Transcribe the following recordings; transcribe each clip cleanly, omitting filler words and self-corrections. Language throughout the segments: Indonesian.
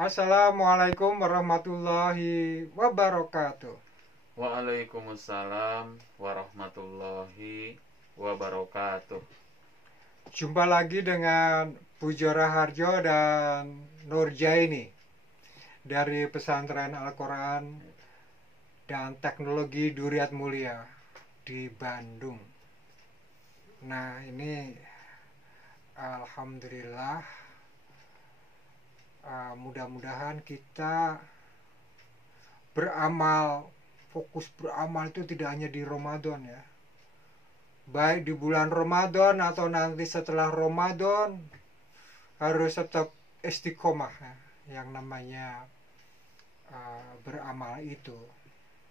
Assalamualaikum warahmatullahi wabarakatuh. Waalaikumsalam warahmatullahi wabarakatuh. Jumpa lagi dengan Pujo Raharjo dan Nurjaini dari Pesantren Al-Quran dan Teknologi Duriat Mulia di Bandung. Nah, ini alhamdulillah, mudah-mudahan kita fokus beramal itu tidak hanya di Ramadan ya. Baik di bulan Ramadan atau nanti setelah Ramadan, harus tetap istiqomah ya, yang namanya beramal itu.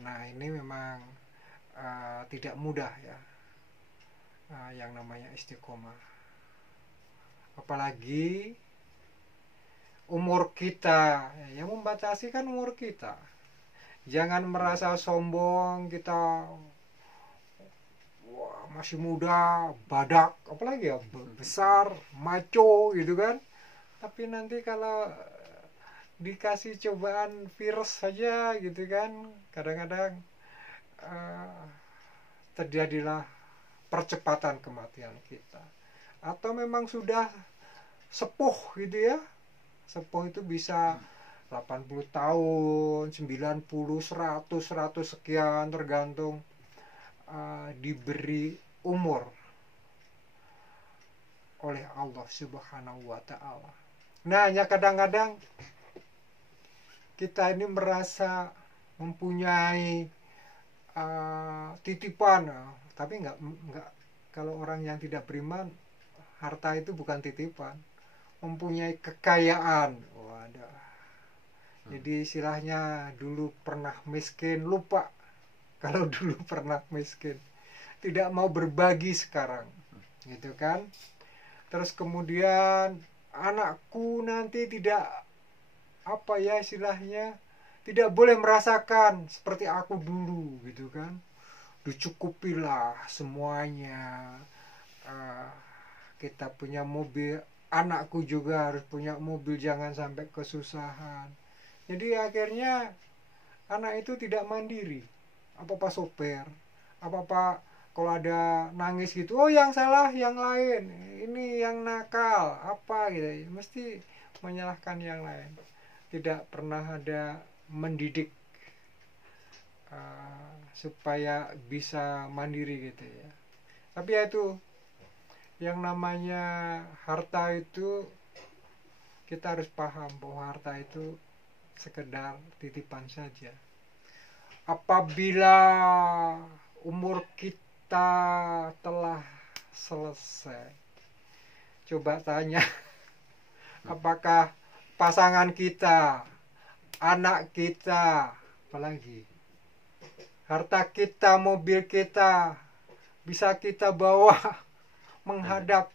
Nah, ini memang tidak mudah ya, yang namanya istiqomah. Apalagi umur kita, yang membatasi kan umur kita. Jangan merasa sombong kita, wah, masih muda, badak, apalagi ya, besar, maco gitu kan. Tapi nanti kalau dikasih cobaan virus saja gitu kan, kadang-kadang terjadilah percepatan kematian kita. Atau memang sudah sepuh gitu ya. Sepuh itu bisa 80 tahun, 90, 100 sekian, tergantung diberi umur oleh Allah Subhanahu wa Ta'ala. Nah, hanya kadang-kadang kita ini merasa mempunyai titipan, tapi enggak, kalau orang yang tidak beriman, harta itu bukan titipan, mempunyai kekayaan. Waduh. Jadi istilahnya dulu pernah miskin, lupa kalau dulu pernah miskin, tidak mau berbagi sekarang, gitu kan. Terus kemudian anakku nanti tidak, apa ya istilahnya, tidak boleh merasakan seperti aku dulu, gitu kan. Dicukupilah semuanya, kita punya mobil, anakku juga harus punya mobil, jangan sampai kesusahan. Jadi akhirnya anak itu tidak mandiri, apa-apa sopir, apa-apa kalau ada nangis gitu, oh yang salah yang lain, ini yang nakal, apa gitu, mesti menyalahkan yang lain. Tidak pernah ada mendidik supaya bisa mandiri gitu ya. Tapi ya itu, yang namanya harta itu, kita harus paham bahwa harta itu sekedar titipan saja. Apabila umur kita telah selesai, coba tanya, apakah pasangan kita, anak kita, apalagi harta kita, mobil kita, bisa kita bawa menghadap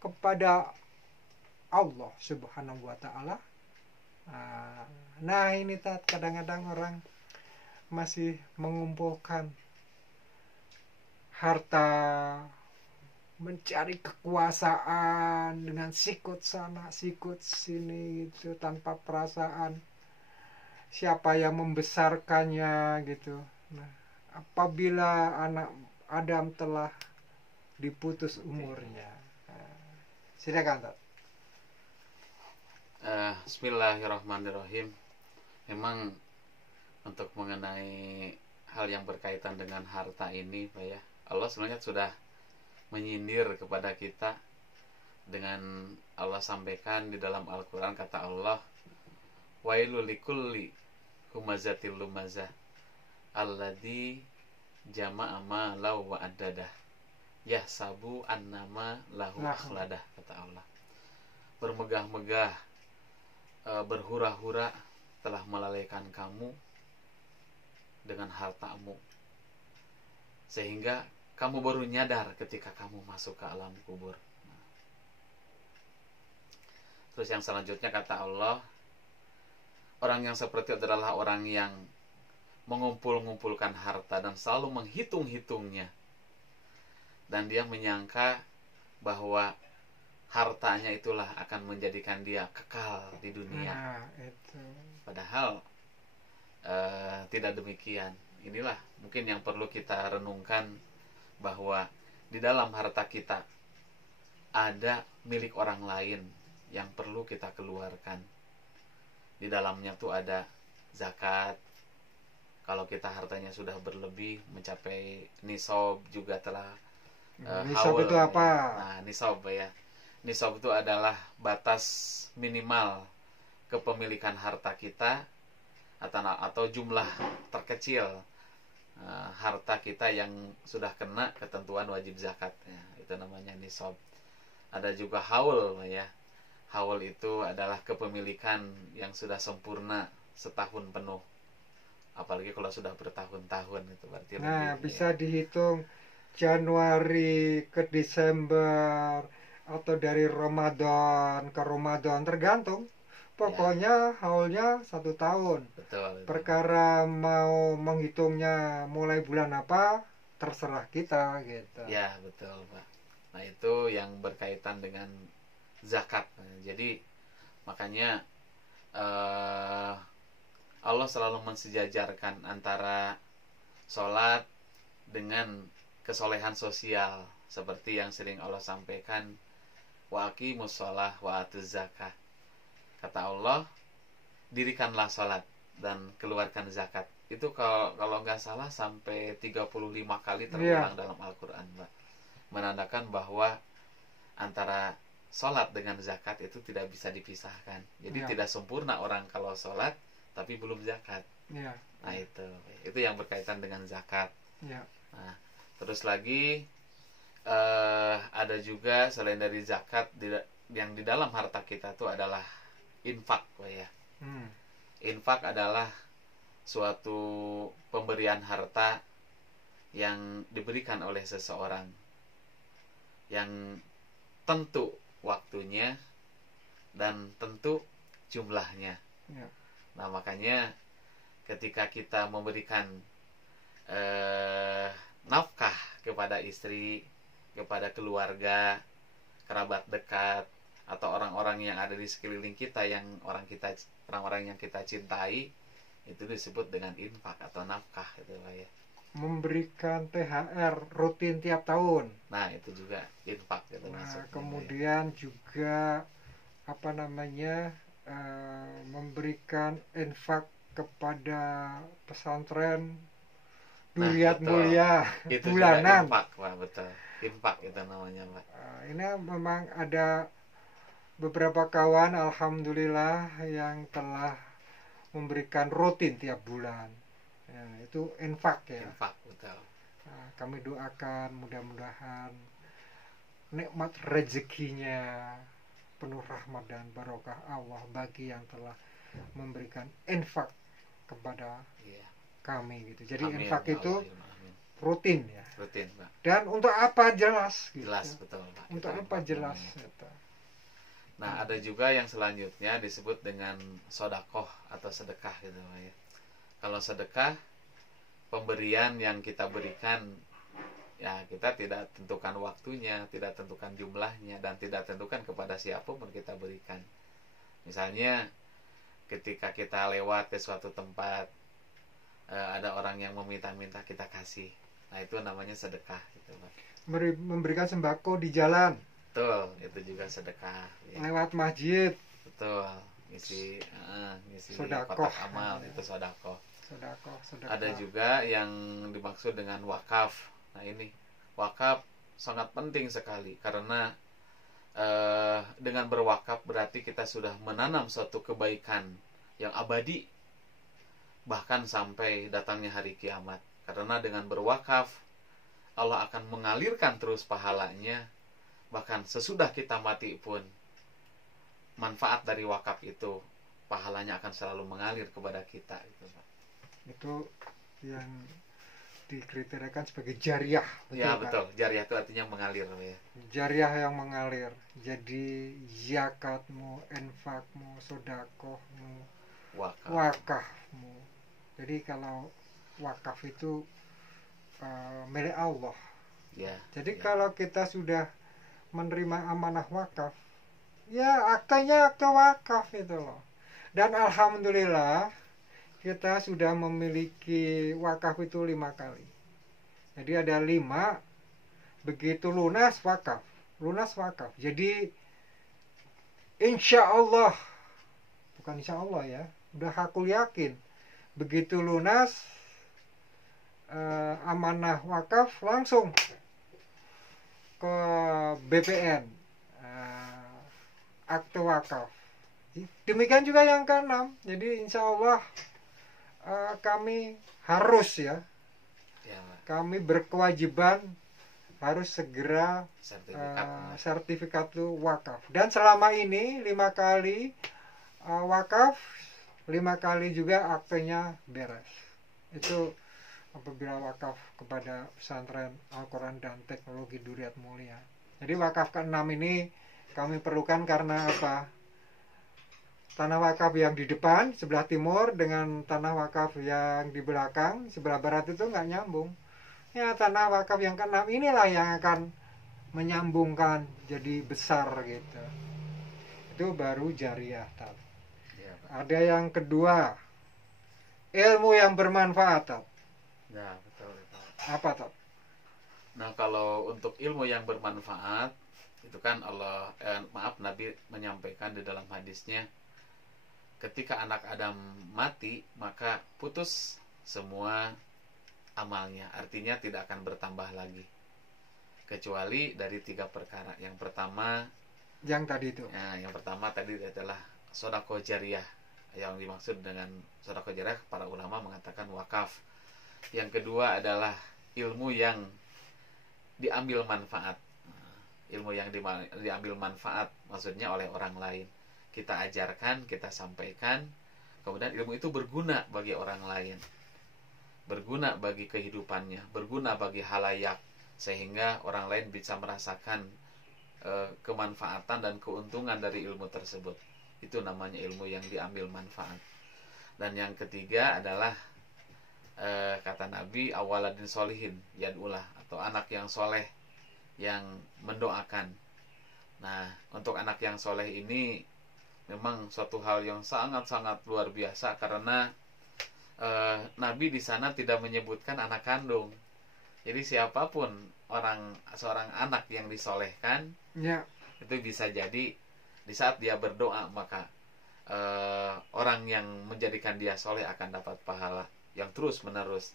kepada Allah Subhanahu wa Ta'ala. Nah, ini kadang-kadang orang masih mengumpulkan harta, mencari kekuasaan dengan sikut sana sikut sini gitu, tanpa perasaan siapa yang membesarkannya gitu. Nah, apabila anak Adam telah diputus umurnya, silakan Tat. Bismillahirrahmanirrahim. Memang untuk mengenai hal yang berkaitan dengan harta ini, Pak ya, Allah sebenarnya sudah menyindir kepada kita dengan Allah sampaikan di dalam Al-Quran, kata Allah, wailul likulli humazatil lumazah alladzi jama'a malau wa addadah yahsabu annama lahu akhladah, kata Allah. Bermegah-megah, berhura-hura telah melalaikan kamu dengan hartamu, sehingga kamu baru nyadar ketika kamu masuk ke alam kubur. Terus yang selanjutnya kata Allah, orang yang seperti itu adalah orang yang mengumpul-ngumpulkan harta dan selalu menghitung-hitungnya, dan dia menyangka bahwa hartanya itulah akan menjadikan dia kekal di dunia. Nah, itu. Padahal tidak demikian. Inilah mungkin yang perlu kita renungkan, bahwa di dalam harta kita ada milik orang lain yang perlu kita keluarkan. Di dalamnya tuh ada zakat. Kalau kita hartanya sudah berlebih mencapai nisab, juga telah Nisab haul. itu apa? Nah, nisab ya. Nisab itu adalah batas minimal kepemilikan harta kita, atau jumlah terkecil harta kita yang sudah kena ketentuan wajib zakat ya, itu namanya nisab. Ada juga haul ya. Haul itu adalah kepemilikan yang sudah sempurna setahun penuh. Apalagi kalau sudah bertahun-tahun, itu berarti Nah, lebih, bisa ya. dihitung Januari ke Desember atau dari Ramadan ke Ramadan, tergantung. Pokoknya haulnya 1 tahun. Betul. Perkara mau menghitungnya mulai bulan apa, terserah kita gitu. Ya, betul, Pak. Nah, itu yang berkaitan dengan zakat. Nah, jadi makanya Allah selalu mensejajarkan antara sholat dengan kesolehan sosial, seperti yang sering Allah sampaikan, wa aqimus shalah wa atuz zakah. Kata Allah, dirikanlah sholat dan keluarkan zakat. Itu kalau nggak salah sampai 35 kali terulang dalam Al-Quran, Mbak. Menandakan bahwa antara sholat dengan zakat itu tidak bisa dipisahkan. Jadi tidak sempurna orang kalau sholat tapi belum zakat. Nah, itu yang berkaitan dengan zakat. Nah, terus lagi ada juga selain dari zakat, yang di dalam harta kita itu adalah infak, ya. Infak adalah suatu pemberian harta yang diberikan oleh seseorang, yang tentu waktunya dan tentu jumlahnya. Nah, makanya ketika kita memberikan nafkah kepada istri, kepada keluarga, kerabat dekat, atau orang-orang yang ada di sekeliling kita, yang orang-orang yang kita cintai, itu disebut dengan infak atau nafkah, itu ya. Memberikan THR rutin tiap tahun. Nah, itu juga infak gitu. Nah, kemudian ya. Juga memberikan infak kepada pesantren Duriat Mulia itu bulanan. Infak, Pak, betul. Infak itu namanya, Pak. Ini memang ada beberapa kawan, alhamdulillah, yang telah memberikan rutin tiap bulan. Ya, itu infak ya. Infak, betul. Nah, kami doakan mudah-mudahan nikmat rezekinya penuh rahmat dan barokah Allah bagi yang telah memberikan infak kepada kami gitu. Jadi amin, infak itu rutin ya. Rutin, Pak. Dan untuk apa jelas gitu. Jelas, betul, Pak. Untuk itu apa jelas gitu. Nah, ada juga yang selanjutnya disebut dengan sodakoh atau sedekah gitu, Pak, ya. Kalau sedekah, pemberian yang kita berikan, ya kita tidak tentukan waktunya, tidak tentukan jumlahnya, dan tidak tentukan kepada siapapun kita berikan. Misalnya ketika kita lewat ke suatu tempat, ada orang yang meminta-minta, kita kasih. Nah, itu namanya sedekah gitu, Pak. Memberikan sembako di jalan. Betul, itu juga sedekah ya. Lewat masjid. Betul, ngisi sodakoh. kotak amal, itu sodakoh. Sodakoh. Ada juga yang dimaksud dengan wakaf. Nah, ini wakaf sangat penting sekali, karena dengan berwakaf berarti kita sudah menanam suatu kebaikan yang abadi, bahkan sampai datangnya hari kiamat. Karena dengan berwakaf, Allah akan mengalirkan terus pahalanya, bahkan sesudah kita mati pun manfaat dari wakaf itu, pahalanya akan selalu mengalir kepada kita gitu, Pak. Itu yang dikriteriakan sebagai jariah, betul, ya, betul. Jariah itu artinya mengalir, ya. Jariah yang mengalir. Jadi zakatmu, infakmu, sodakohmu, wakafmu. Jadi kalau wakaf itu milik Allah. Ya. Jadi ya. kalau kita sudah menerima amanah wakaf, ya aktenya akte wakaf itu loh. Dan alhamdulillah kita sudah memiliki wakaf itu 5 kali. Jadi ada 5, begitu lunas wakaf. Jadi insya Allah, bukan insya Allah ya, udah aku yakin, begitu lunas amanah wakaf langsung ke BPN, akte wakaf. Demikian juga yang ke-6. Jadi insya Allah kami harus ya, kami berkewajiban harus segera sertifikat itu wakaf. Dan selama ini 5 kali wakaf, 5 kali juga aktenya beres. Itu apabila wakaf kepada pesantren Al-Quran dan Teknologi Duriat Mulia. Jadi wakaf ke-6 ini kami perlukan karena apa? Tanah wakaf yang di depan sebelah timur dengan tanah wakaf yang di belakang sebelah barat itu nggak nyambung. Ya, tanah wakaf yang ke-6 inilah yang akan menyambungkan jadi besar gitu. Itu baru jariah. Ya, ada yang kedua, ilmu yang bermanfaat. Ya, betul. Apa tuh? Nah, kalau untuk ilmu yang bermanfaat itu kan Nabi menyampaikan di dalam hadisnya, ketika anak Adam mati maka putus semua amalnya, artinya tidak akan bertambah lagi kecuali dari 3 perkara. Yang pertama yang tadi itu. Nah, yang pertama tadi adalah sedekah jariyah. Yang dimaksud dengan sedekah jariyah para ulama mengatakan wakaf. Yang kedua adalah ilmu yang diambil manfaat. Ilmu yang diambil manfaat maksudnya oleh orang lain. Kita ajarkan, kita sampaikan, kemudian ilmu itu berguna bagi orang lain, berguna bagi kehidupannya, berguna bagi halayak, sehingga orang lain bisa merasakan kemanfaatan dan keuntungan dari ilmu tersebut. Itu namanya ilmu yang diambil manfaat. Dan yang ketiga adalah kata Nabi, awaladin solihin yad'ulah, atau anak yang soleh yang mendoakan. Nah, untuk anak yang soleh ini memang suatu hal yang sangat-sangat luar biasa, karena Nabi di sana tidak menyebutkan anak kandung. Jadi siapapun seorang anak yang disolehkan, ya, itu bisa jadi di saat dia berdoa maka orang yang menjadikan dia soleh akan dapat pahala yang terus menerus.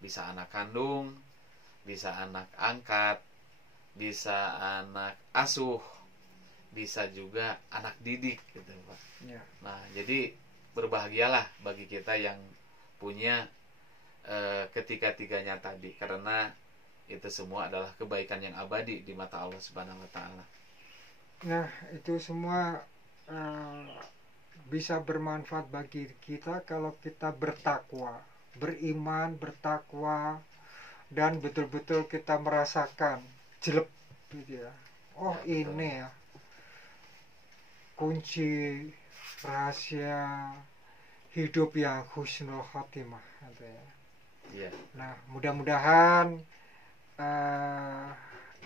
Bisa anak kandung, bisa anak angkat, bisa anak asuh, bisa juga anak didik gitu, Pak. Ya. Nah, jadi berbahagialah bagi kita yang punya ketiga-tiganya tadi, karena itu semua adalah kebaikan yang abadi di mata Allah Subhanahu wa taala. Nah, itu semua bisa bermanfaat bagi kita kalau kita bertakwa, beriman, bertakwa, dan betul-betul kita merasakan jelek gitu ya. Oh, ya, ini ya kunci rahasia hidup yang husnul khotimah gitu ya. Yeah. Nah, mudah-mudahan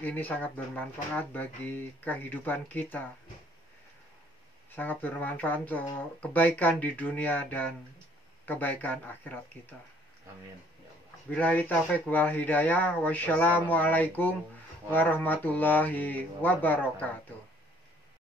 ini sangat bermanfaat bagi kehidupan kita, sangat bermanfaat untuk kebaikan di dunia dan kebaikan akhirat kita. Amin. Billahi taufiq wal hidayah. Wassalamualaikum warahmatullahi wabarakatuh.